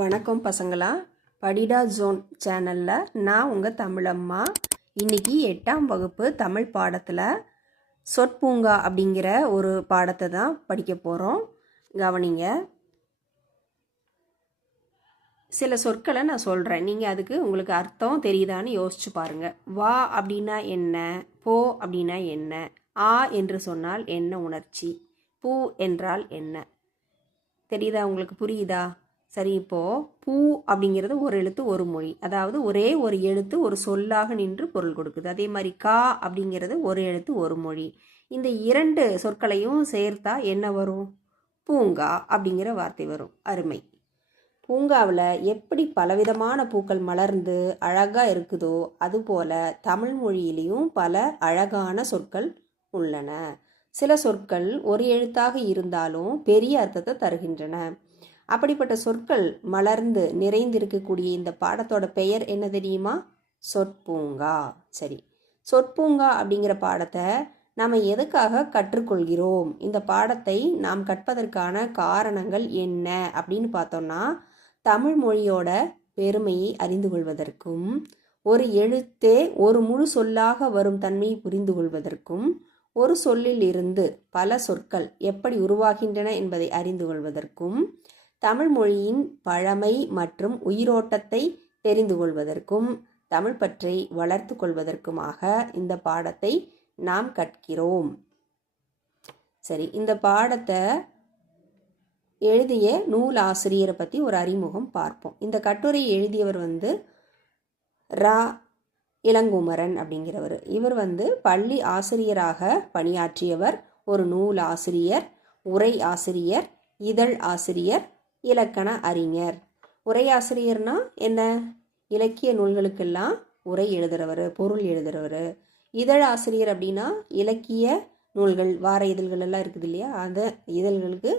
வணக்கம் பசங்களா. படிடா ஜோன் சேனலில் நான் உங்கள் தமிழம்மா. இன்றைக்கி 8ஆம் வகுப்பு தமிழ் பாடத்தில் சொற்பூங்கா அப்படிங்கிற ஒரு பாடத்தை தான் படிக்க போகிறோம். கவனிங்க. சில சொற்களை நான் சொல்கிறேன், நீங்கள் அதுக்கு உங்களுக்கு அர்த்தம் தெரியுதான்னு யோசிச்சு பாருங்கள். வா அப்படின்னா என்ன, போ அப்படின்னா என்ன, ஆ என்று சொன்னால் என்ன உணர்ச்சி, பூ என்றால் என்ன தெரியுதா, உங்களுக்கு புரியுதா? சரி, இப்போது பூ அப்படிங்கிறது ஒரு எழுத்து ஒரு மொழி, அதாவது ஒரே ஒரு எழுத்து ஒரு சொல்லாக நின்று பொருள் கொடுக்குது. அதே மாதிரி கா அப்படிங்கிறது ஒரு எழுத்து ஒரு மொழி. இந்த இரண்டு சொற்களையும் சேர்த்தா என்ன வரும்? பூங்கா அப்படிங்கிற வார்த்தை வரும். அருமை. பூங்காவில் எப்படி பலவிதமான பூக்கள் மலர்ந்து அழகாக இருக்குதோ அதுபோல் தமிழ் மொழியிலையும் பல அழகான சொற்கள் உள்ளன. சில சொற்கள் ஒரு எழுத்தாக இருந்தாலும் பெரிய அர்த்தத்தை தருகின்றன. அப்படிப்பட்ட சொற்கள் மலர்ந்து நிறைந்திருக்கக்கூடிய இந்த பாடத்தோட பெயர் என்ன தெரியுமா? சொற்பூங்கா. சரி, சொற்பூங்கா அப்படிங்கிற பாடத்தை நாம் எதுக்காக கற்றுக்கொள்கிறோம்? இந்த பாடத்தை நாம் கற்பதற்கான காரணங்கள் என்ன அப்படின்னு பார்த்தோம்னா, தமிழ் மொழியோட பெருமையை அறிந்து கொள்வதற்கும், ஒரு எழுத்தே ஒரு முழு சொல்லாக வரும் தன்மையை புரிந்து கொள்வதற்கும், ஒரு சொல்லில் இருந்து பல சொற்கள் எப்படி உருவாகின்றன என்பதை அறிந்து கொள்வதற்கும், தமிழ் மொழியின் பழமை மற்றும் உயிரோட்டத்தை தெரிந்து கொள்வதற்கும், தமிழ் பற்றை வளர்த்து கொள்வதற்குமாக இந்த பாடத்தை நாம் கற்கிறோம். சரி, இந்த பாடத்தை எழுதிய நூல் ஆசிரியரை பற்றி ஒரு அறிமுகம் பார்ப்போம். இந்த கட்டுரை எழுதியவர் ரா இளங்குமரன் அப்படிங்கிறவர். இவர் பள்ளி ஆசிரியராக பணியாற்றியவர், ஒரு நூல் ஆசிரியர், உரை ஆசிரியர், இதழ் ஆசிரியர், இலக்கண அறிஞர். உரையாசிரியர்னா என்ன? இலக்கிய நூல்களுக்கெல்லாம் உரை எழுதுகிறவர், பொருள் எழுதுகிறவர். இதழ் ஆசிரியர் அப்படின்னா இலக்கிய நூல்கள், வார இதழ்கள் எல்லாம் இருக்குது இல்லையா, அந்த இதழ்களுக்கு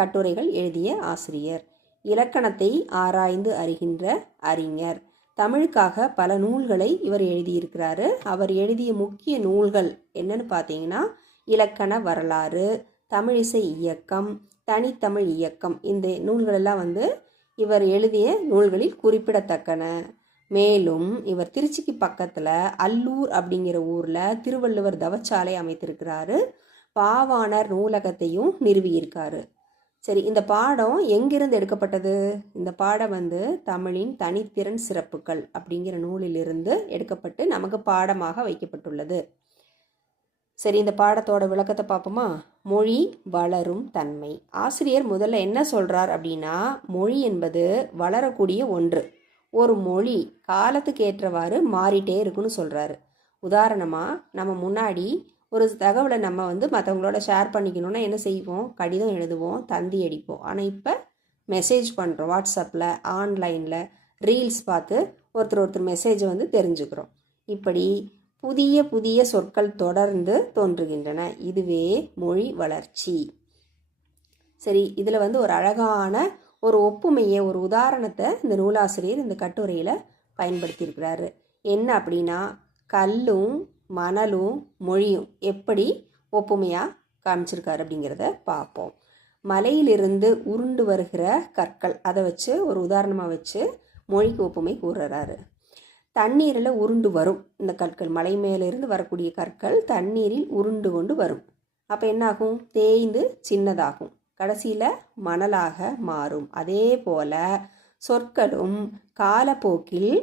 கட்டுரைகள் எழுதிய ஆசிரியர். இலக்கணத்தை ஆராய்ந்து அறிகின்ற அறிஞர். தமிழுக்காக பல நூல்களை இவர் எழுதியிருக்கிறாரு. அவர் எழுதிய முக்கிய நூல்கள் என்னன்னு பார்த்தீங்கன்னா, இலக்கண வரலாறு, தமிழிசை இயக்கம், தனித்தமிழ் இயக்கம். இந்த நூல்களெல்லாம் இவர் எழுதிய நூல்களில் குறிப்பிடத்தக்கன. மேலும் இவர் திருச்சிக்கு பக்கத்தில் அல்லூர் அப்படிங்கிற ஊரில் திருவள்ளுவர் தவச்சாலை அமைத்திருக்கிறாரு. பாவாணர் நூலகத்தையும் நிறுவியிருக்காரு. சரி, இந்த பாடம் எங்கிருந்து எடுக்கப்பட்டது? இந்த பாடம் தமிழின் தனித்திறன் சிறப்புகள் அப்படிங்கிற நூலிலிருந்து எடுக்கப்பட்டு நமக்கு பாடமாக வைக்கப்பட்டுள்ளது. சரி, இந்த பாடத்தோட விளக்கத்தை பார்ப்போமா? மொழி வளரும் தன்மை. ஆசிரியர் முதல்ல என்ன சொல்கிறார் அப்படின்னா, மொழி என்பது வளரக்கூடிய ஒன்று. ஒரு மொழி காலத்துக்கு ஏற்றவாறு மாறிட்டே இருக்குன்னு சொல்கிறாரு. உதாரணமாக, நம்ம முன்னாடி ஒரு தகவலை நம்ம மற்றவங்களோட ஷேர் பண்ணிக்கணும்னா என்ன செய்வோம்? கடிதம் எழுதுவோம், தந்தி அடிப்போம். ஆனால் இப்போ மெசேஜ் பண்ணுறோம், வாட்ஸ்அப்பில், ஆன்லைனில், ரீல்ஸ் பார்த்து ஒருத்தர் மெசேஜை தெரிஞ்சுக்கிறோம். இப்படி புதிய புதிய சொற்கள் தொடர்ந்து தோன்றுகின்றன. இதுவே மொழி வளர்ச்சி. சரி, இதில் ஒரு அழகான ஒரு ஒப்புமையை, ஒரு உதாரணத்தை இந்த நூலாசிரியர் இந்த கட்டுரையில் பயன்படுத்தியிருக்கிறாரு. என்ன அப்படின்னா, கல்லும் மணலும் மொழியும் எப்படி ஒப்புமையாக காமிச்சிருக்காரு அப்படிங்கிறத பார்ப்போம். மலையிலிருந்து உருண்டு வருகிற கற்கள், அதை வச்சு ஒரு உதாரணமாக வச்சு மொழிக்கு ஒப்புமை கூறுறாரு. தண்ணீரில் உருண்டு வரும் இந்த கற்கள், மலை மேலிருந்து வரக்கூடிய கற்கள் தண்ணீரில் உருண்டு கொண்டு வரும். அப்போ என்னாகும்? தேய்ந்து சின்னதாகும், கடைசியில் மணலாக மாறும். அதே போல் சொற்களும் காலப்போக்கில்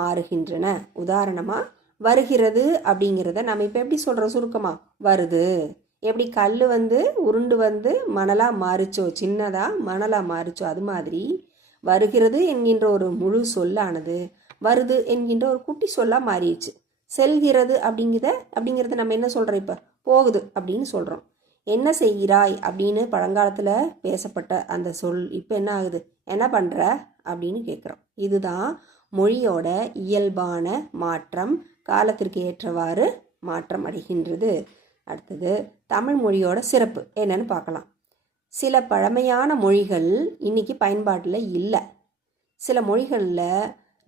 மாறுகின்றன. உதாரணமாக, வருகிறது அப்படிங்கிறத நம்ம இப்போ எப்படி சொல்கிறோம்? சுருக்கமாக வருது. எப்படி கல் உருண்டு மணலாக மாறிச்சோ, சின்னதாக மணலாக மாறிச்சோ, அது மாதிரி வருகிறது என்கின்ற ஒரு முழு சொல்லானது வருது என்கின்ற ஒரு குட்டி சொல்லாக மாறிடுச்சு. செல்கிறது அப்படிங்கிறத நம்ம என்ன சொல்கிறோம்? இப்போ போகுது அப்படின்னு சொல்கிறோம். என்ன செய்கிறாய் அப்படின்னு பழங்காலத்தில் பேசப்பட்ட அந்த சொல் இப்போ என்ன ஆகுது? என்ன பண்ணுற அப்படின்னு கேட்குறோம். இதுதான் மொழியோட இயல்பான மாற்றம், காலத்திற்கு ஏற்றவாறு மாற்றம் அடைகின்றது. அடுத்தது தமிழ் மொழியோட சிறப்பு என்னன்னு பார்க்கலாம். சில பழமையான மொழிகள் இன்னைக்கு பயன்பாட்டில் இல்லை. சில மொழிகளில்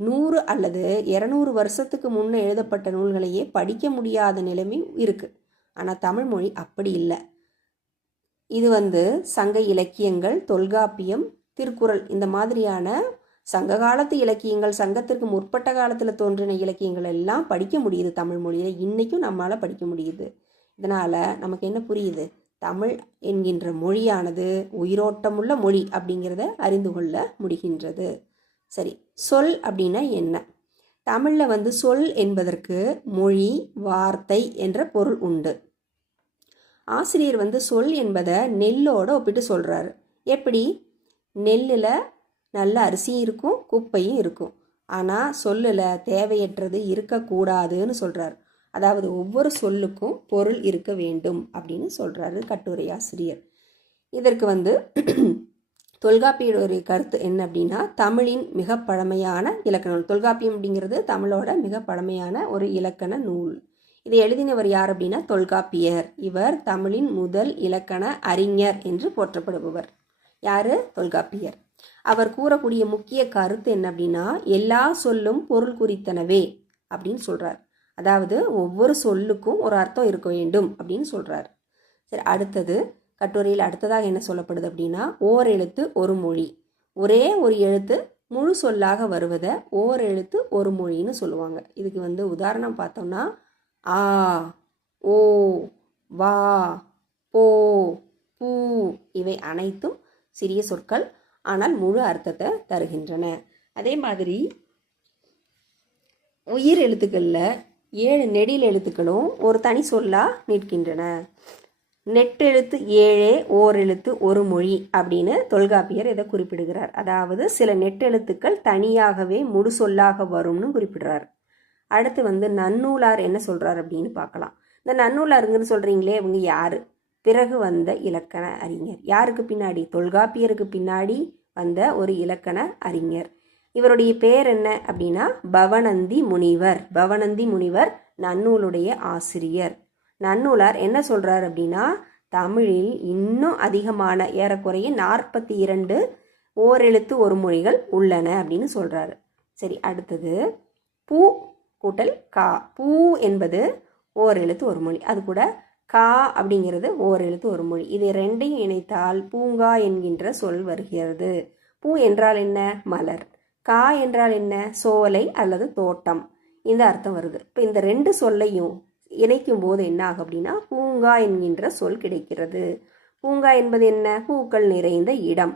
100 அல்லது 200 வருஷத்துக்கு முன்னே எழுதப்பட்ட நூல்களையே படிக்க முடியாத நிலைமை இருக்குது. ஆனால் தமிழ் மொழி அப்படி இல்லை. இது சங்க இலக்கியங்கள், தொல்காப்பியம், திருக்குறள் இந்த மாதிரியான சங்க காலத்து இலக்கியங்கள், சங்கத்திற்கு முற்பட்ட காலத்தில் தோன்றின இலக்கியங்கள் எல்லாம் படிக்க முடியுது தமிழ் மொழியில். இன்றைக்கும் நம்மளால் படிக்க முடியுது. இதனால் நமக்கு என்ன புரியுது? தமிழ் என்கின்ற மொழியானது உயிரோட்டமுள்ள மொழி அப்படிங்கிறத அறிந்து கொள்ள முடிகின்றது. சரி, சொல் அப்படின்னா என்ன? தமிழில் சொல் என்பதற்கு மொழி, வார்த்தை என்ற பொருள் உண்டு. ஆசிரியர் சொல் என்பதை நெல்லோடு ஒப்பிட்டு சொல்கிறாரு. எப்படி? நெல்லில் நல்ல அரிசியும் இருக்கும், குப்பையும் இருக்கும். ஆனால் சொல்லில் தேவையற்றது இருக்கக்கூடாதுன்னு சொல்கிறார். அதாவது ஒவ்வொரு சொல்லுக்கும் பொருள் இருக்க வேண்டும் அப்படின்னு சொல்கிறாரு கட்டுரை ஆசிரியர். இதற்கு தொல்காப்பியோடைய கருத்து என்ன அப்படின்னா, தமிழின் மிக பழமையான இலக்கணம். தொல்காப்பியம் அப்படிங்கிறது தமிழோட மிக பழமையான ஒரு இலக்கண நூல். இதை எழுதினவர் யார் அப்படின்னா தொல்காப்பியர். இவர் தமிழின் முதல் இலக்கண அறிஞர் என்று போற்றப்படுபவர். யார்? தொல்காப்பியர். அவர் கூறக்கூடிய முக்கிய கருத்து என்ன அப்படின்னா, எல்லா சொல்லும் பொருள் குறித்தனவே அப்படின்னு சொல்கிறார். அதாவது ஒவ்வொரு சொல்லுக்கும் ஒரு அர்த்தம் இருக்க வேண்டும் அப்படின்னு சொல்கிறார். சரி, அடுத்தது கட்டுரையில் அடுத்ததாக என்ன சொல்லப்படுது அப்படின்னா, ஓர் எழுத்து ஒரு மொழி. ஒரே ஒரு எழுத்து முழு சொல்லாக வருவதை ஓர் எழுத்து ஒரு மொழின்னு சொல்லுவாங்க. இதுக்கு உதாரணம் பார்த்தோம்னா, ஆ, ஓ, வா, போ, பூ இவை அனைத்தும் சிறிய சொற்கள், ஆனால் முழு அர்த்தத்தை தருகின்றன. அதே மாதிரி உயிர் எழுத்துக்களில் 7 நெடில் எழுத்துக்களும் ஒரு தனி சொல்லாக நிற்கின்றன. நெட்டெழுத்து 7 ஓர் எழுத்து ஒரு மொழி அப்படின்னு தொல்காப்பியர் இதை குறிப்பிடுகிறார். அதாவது சில நெட்டெழுத்துக்கள் தனியாகவே முழு சொல்லாக வரும்னு குறிப்பிடுறார். அடுத்து நன்னூலார் என்ன சொல்கிறார் அப்படின்னு பார்க்கலாம். இந்த நன்னூலாருங்கன்னு சொல்கிறீங்களே, இவங்க யார்? பிறகு வந்த இலக்கண அறிஞர். யாருக்கு பின்னாடி? தொல்காப்பியருக்கு பின்னாடி வந்த ஒரு இலக்கண அறிஞர். இவருடைய பேர் என்ன அப்படின்னா பவணந்தி முனிவர். பவணந்தி முனிவர் நன்னூலுடைய ஆசிரியர். நன்னூலார் என்ன சொல்கிறார் அப்படின்னா, தமிழில் இன்னும் அதிகமான ஏறக்குறைய 42 ஓரெழுத்து ஒரு மொழிகள் உள்ளன அப்படின்னு சொல்கிறாரு. சரி, அடுத்தது பூ கூட்டல் கா. பூ என்பது ஓர் எழுத்து ஒரு மொழி. அது கூட கா அப்படிங்கிறது ஓர் எழுத்து ஒரு மொழி. இது ரெண்டையும் இணைத்தால் பூங்கா என்கின்ற சொல் வருகிறது. பூ என்றால் என்ன? மலர். கா என்றால் என்ன? சோலை அல்லது தோட்டம். இந்த அர்த்தம் வருது. இப்போ இந்த 2 சொல்லையும் இணைக்கும் போது என்ன ஆகும் அப்படின்னா பூங்கா என்கின்ற சொல் கிடைக்கிறது. பூங்கா என்பது என்ன? பூக்கள் நிறைந்த இடம்.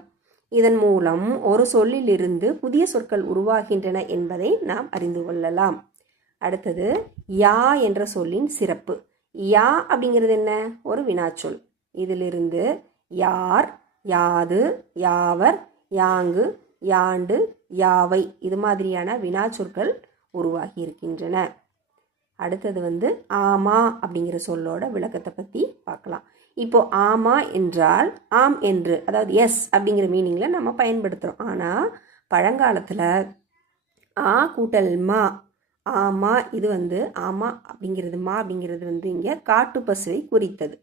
இதன் மூலம் ஒரு சொல்லிலிருந்து புதிய சொற்கள் உருவாகின்றன என்பதை நாம் அறிந்து கொள்ளலாம். அடுத்தது யா என்ற சொல்லின் சிறப்பு. யா அப்படிங்கிறது என்ன? ஒரு வினாச்சொல். இதிலிருந்து யார், யாது, யாவர், யாங்கு, யாண்டு, யாவை இது மாதிரியான வினாச்சொற்கள் உருவாகி இருக்கின்றன. அடுத்தது ஆமா அப்படிங்கிற சொல்லோட விளக்கத்தை பற்றி பார்க்கலாம். இப்போ ஆமா என்றால் ஆம் என்று, அதாவது எஸ் அப்படிங்கிற மீனிங்கில் நம்ம பயன்படுத்துகிறோம். ஆனால் பழங்காலத்தில் ஆ கூட்டல் மா, ஆமா, இது ஆமா அப்படிங்கிறது மா அப்படிங்கிறது இங்கே காட்டு பசுவை குறித்தது.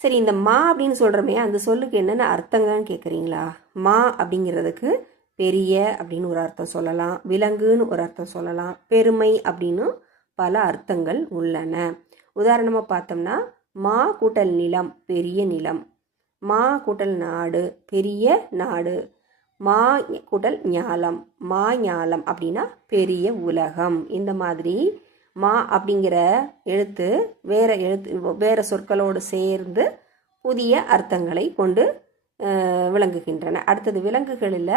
சரி, இந்த மா அப்படின்னு சொல்கிறோமே, அந்த சொல்லுக்கு என்னென்ன அர்த்தங்கன்னு கேட்குறீங்களா? மா அப்படிங்கிறதுக்கு பெரிய அப்படின்னு ஒரு அர்த்தம் சொல்லலாம், விலங்குன்னு ஒரு அர்த்தம் சொல்லலாம், பெருமை அப்படின்னு பல அர்த்தங்கள் உள்ளன. உதாரணமாக பார்த்தோம்னா, மா கூட்டல் நிலம் பெரிய நிலம், மா கூட்டல் நாடு பெரிய நாடு, மா கூட்டல் ஞாலம் மா ஞாலம் அப்படின்னா பெரிய உலகம். இந்த மாதிரி மா அப்படிங்கிற எழுத்து வேறு சொற்களோடு சேர்ந்து புதிய அர்த்தங்களை கொண்டு விளங்குகின்றன. அடுத்தது விலங்குகளில்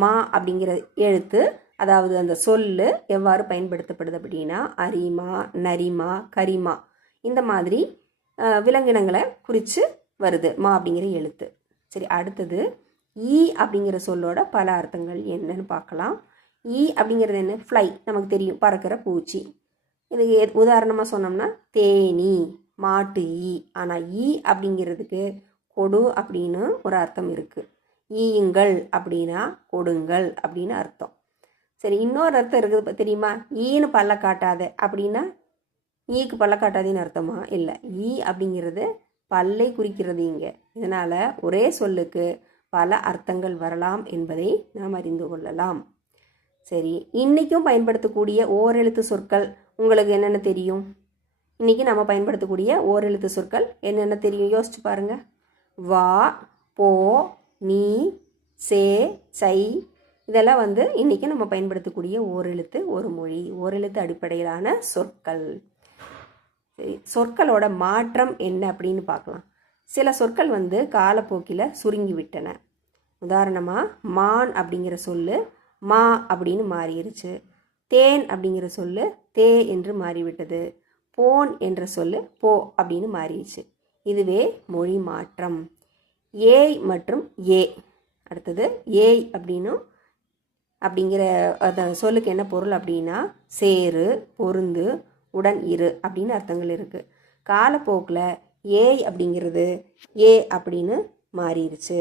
மா அப்படிங்கிற எழுத்து, அதாவது அந்த சொல்லு எவ்வாறு பயன்படுத்தப்படுது அப்படின்னா அரிமா, நரிமா, கரிமா இந்த மாதிரி விலங்கினங்களை குறித்து வருது மா அப்படிங்கிற எழுத்து. சரி, அடுத்தது ஈ அப்படிங்கிற சொல்லோட பல அர்த்தங்கள் என்னன்னு பார்க்கலாம். ஈ அப்படிங்கிறது என்ன? ஃப்ளை, நமக்கு தெரியும், பறக்கிற பூச்சி. இது உதாரணமாக சொன்னோம்னா தேனி, மாட்டு ஈ. ஆனால் ஈ அப்படிங்கிறதுக்கு கொடு அப்படின்னு ஒரு அர்த்தம் இருக்குது. ஈயுங்கள் அப்படின்னா கொடுங்கள் அப்படின்னு அர்த்தம். சரி, இன்னொரு அர்த்தம் இருக்குது தெரியுமா? ஈன்னு பல்ல காட்டாத அப்படின்னா ஈக்கு பல்ல காட்டாதேன்னு அர்த்தமா? இல்லை, ஈ அப்படிங்கிறது பல்லை குறிக்கிறது இங்கே. இதனால் ஒரே சொல்லுக்கு பல அர்த்தங்கள் வரலாம் என்பதை நாம் அறிந்து கொள்ளலாம். சரி, இன்றைக்கும் பயன்படுத்தக்கூடிய ஓரெழுத்து சொற்கள் உங்களுக்கு என்னென்ன தெரியும்? இன்றைக்கி நம்ம பயன்படுத்தக்கூடிய ஓரெழுத்து சொற்கள் என்னென்ன தெரியும்? யோசிச்சு பாருங்கள். வா, போ, நீ, சே, சை இதெல்லாம் வந்து இன்றைக்கி நம்ம பயன்படுத்தக்கூடிய ஓரெழுத்து ஒரு மொழி, ஓரெழுத்து அடிப்படையிலான சொற்கள். சொற்களோட மாற்றம் என்ன அப்படின்னு பார்க்கலாம். சில சொற்கள் வந்து காலப்போக்கில் சுருங்கி விட்டன. உதாரணமாக மான் அப்படிங்கிற சொல்லு மா அப்படின்னு மாறிடுச்சு. தேன் அப்படிங்கிற சொல்லு தே என்று மாறிவிட்டது. போன் என்ற சொல்லு போ அப்படின்னு மாறிடுச்சு. இதுவே மொழி மாற்றம். ஏய் மற்றும் ஏ, அடுத்தது ஏய் அப்படிங்கிற சொல்லுக்கு என்ன பொருள் அப்படின்னா சேரு, பொருந்து, உடன் இரு அப்படின்னு அர்த்தங்கள் இருக்குது. காலப்போக்கில் ஏய் அப்படிங்கிறது ஏ அப்படின்னு மாறிடுச்சு.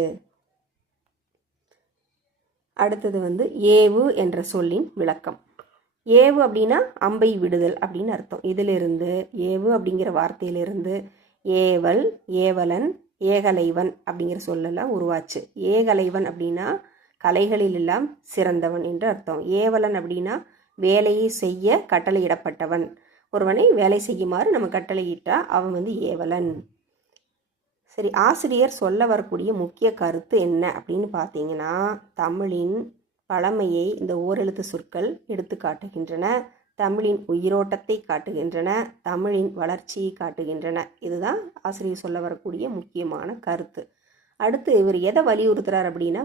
அடுத்தது வந்து ஏவு என்ற சொல்லின் விளக்கம். ஏவு அப்படின்னா அம்பை விடுதல் அப்படின்னு அர்த்தம். இதிலிருந்து ஏவு அப்படிங்கிற வார்த்தையிலிருந்து ஏவல், ஏவலன், ஏகலைவன் அப்படிங்கிற சொல்லெல்லாம் உருவாச்சு. ஏகலைவன் அப்படின்னா கலைகளில் எல்லாம் சிறந்தவன் என்று அர்த்தம். ஏவலன் அப்படின்னா வேலையை செய்ய கட்டளையிடப்பட்டவன். ஒருவனை வேலை செய்யுமாறு நம்ம கட்டளையிட்டா அவன் வந்து ஏவலன். சரி, ஆசிரியர் சொல்ல வரக்கூடிய முக்கிய கருத்து என்ன அப்படின்னு பார்த்தீங்கன்னா, தமிழின் பழமையை இந்த ஓரெழுத்து சொற்கள் எடுத்து காட்டுகின்றன. தமிழின் உயிரோட்டத்தை காட்டுகின்றன. தமிழின் வளர்ச்சியை காட்டுகின்றன. இதுதான் ஆசிரியர் சொல்ல வரக்கூடிய முக்கியமான கருத்து. அடுத்து இவர் எதை வலியுறுத்துகிறார் அப்படின்னா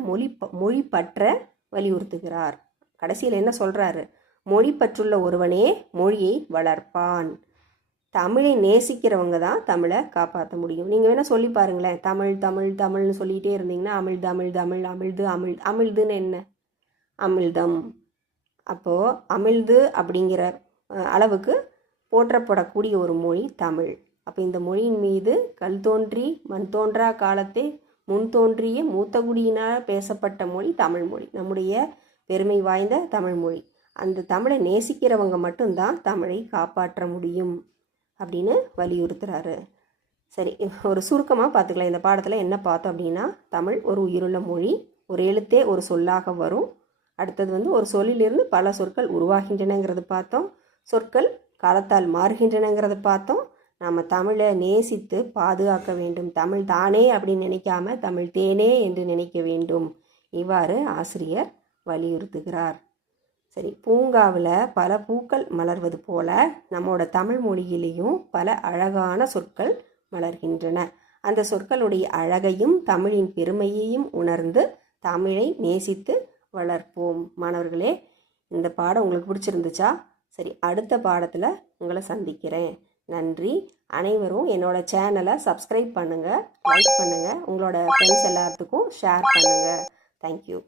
மொழி பற்ற வலியுறுத்துகிறார். கடைசியில் என்ன சொல்கிறாரு? மொழி பற்றுள்ள ஒருவனே மொழியை வளர்ப்பான். தமிழை நேசிக்கிறவங்க தான் தமிழை காப்பாற்ற முடியும். நீங்கள் வேணால் சொல்லி பாருங்களேன், தமிழ் தமிழ் தமிழ்னு சொல்லிகிட்டே இருந்தீங்கன்னா அமிழ்து அமிழ்து அமிழ் அமிழ்து அமிழ்துன்னு என்ன? அமிழ்தம். அப்போது அமிழ்து அப்படிங்கிற அளவுக்கு போற்றப்படக்கூடிய ஒரு மொழி தமிழ். அப்போ இந்த மொழியின் மீது கல் தோன்றி மண் தோன்றா காலத்தை முன் தோன்றிய மூத்தகுடியினால் பேசப்பட்ட மொழி தமிழ் மொழி, நம்முடைய பெருமை வாய்ந்த தமிழ் மொழி. அந்த தமிழை நேசிக்கிறவங்க மட்டும்தான் தமிழை காப்பாற்ற முடியும் அப்படின்னு வலியுறுத்துகிறாரு. சரி, ஒரு சுருக்கமாக பார்த்துக்கலாம். இந்த பாடத்தில் என்ன பார்த்தோம் அப்படின்னா, தமிழ் ஒரு உயிருள்ள மொழி, ஒரு எழுத்தே ஒரு சொல்லாக வரும். அடுத்தது வந்து ஒரு சொல்லிலிருந்து பல சொற்கள் உருவாகின்றனங்கிறது பார்த்தோம். சொற்கள் காலத்தால் மாறுகின்றனங்கிறது பார்த்தோம். நாம் தமிழை நேசித்து பாதுகாக்க வேண்டும். தமிழ் தானே அப்படின்னு நினைக்காம தமிழ் தேனே என்று நினைக்க வேண்டும். இவ்வாறு ஆசிரியர் வலியுறுத்துகிறார். சரி, பூங்காவில் பல பூக்கள் மலர்வது போல நம்மோட தமிழ் மொழியிலேயும் பல அழகான சொற்கள் மலர்கின்றன. அந்த சொற்களுடைய அழகையும் தமிழின் பெருமையையும் உணர்ந்து தமிழை நேசித்து வளர்ப்போம். மாணவர்களே, இந்த பாடம் உங்களுக்கு பிடிச்சிருந்துச்சா? சரி, அடுத்த பாடத்தில் உங்களை சந்திக்கிறேன். நன்றி. அனைவரும் என்னோட சேனலை சப்ஸ்கிரைப் பண்ணுங்கள், லைக் பண்ணுங்கள், உங்களோட ஃப்ரெண்ட்ஸ் எல்லாத்துக்கும் ஷேர் பண்ணுங்கள். தேங்க்யூ.